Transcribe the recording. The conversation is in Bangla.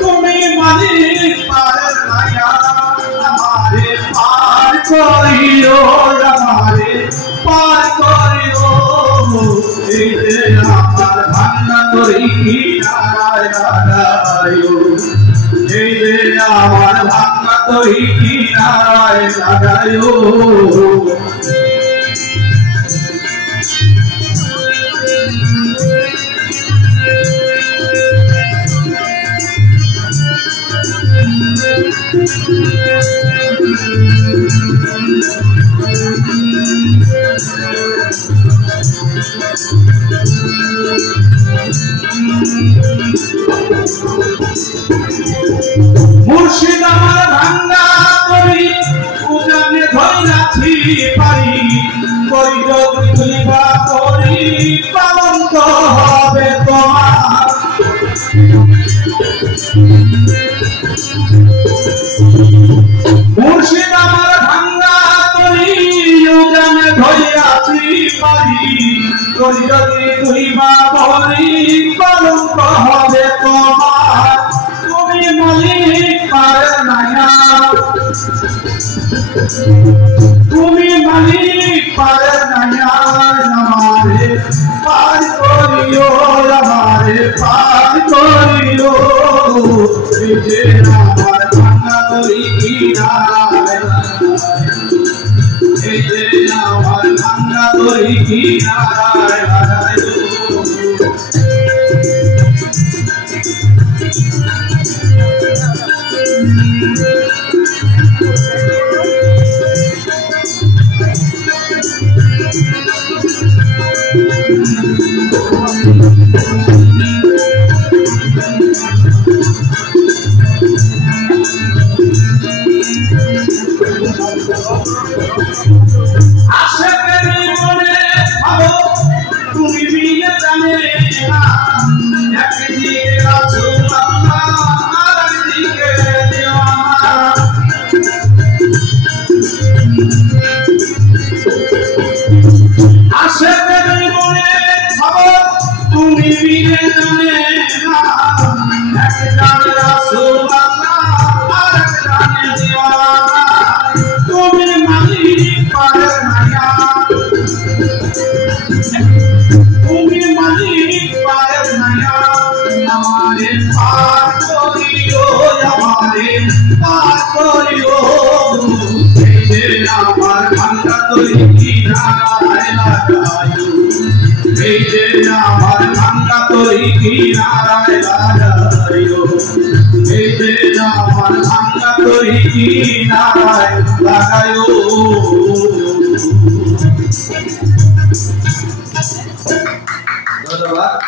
তুমি মালিক পারের মায়া আমারে পার করিও আমারে পার করিও এই যে আমার ভাঙা তরি কিনারায় লাগাইও এই যে আমার ভাঙা তরি কিনারায় লাগাইও মুর্শিদ আমার ভাঙ্গা তরি উজানে ধইরাছি পারি কই যদি তুইবা করি পালন্ত হবে তোমার মুর্শিদ আমার ভাঙ্গা তরি উজানে ধইরাছি পারি কই যদি তুইবা করি পালন্ত হবে তোমার তুমি মালিক পারের মায়া তুমি মালিক পারের মায়া আমারে পার করিও আমারে পার করিও এই যে আমার ভাঙা তরি কিনারায় এই যে আমার ভাঙা তরি কিনারায় তুমি বিয়ে জানে না একদিকে রাসূল আল্লাহ আর একদিকে দেওয়ানা আশেকের মনে খবর তুমি বিয়ে জানে না একদিকে রাসূল আল্লাহ আর একদিকে দেওয়ানা তুমি মালিক পারের মায়া তুমি মালিক পারের মায়া আমারে পার করিও আমারে পার করিও এই যে আমার ভাঙা তরি কিনারায় লাগাইও এই যে আমার ভাঙা তরি কিনারায় লাগাইও এই যে আমার ভাঙা তরি কিনারায় লাগাইও ধন্যবাদ।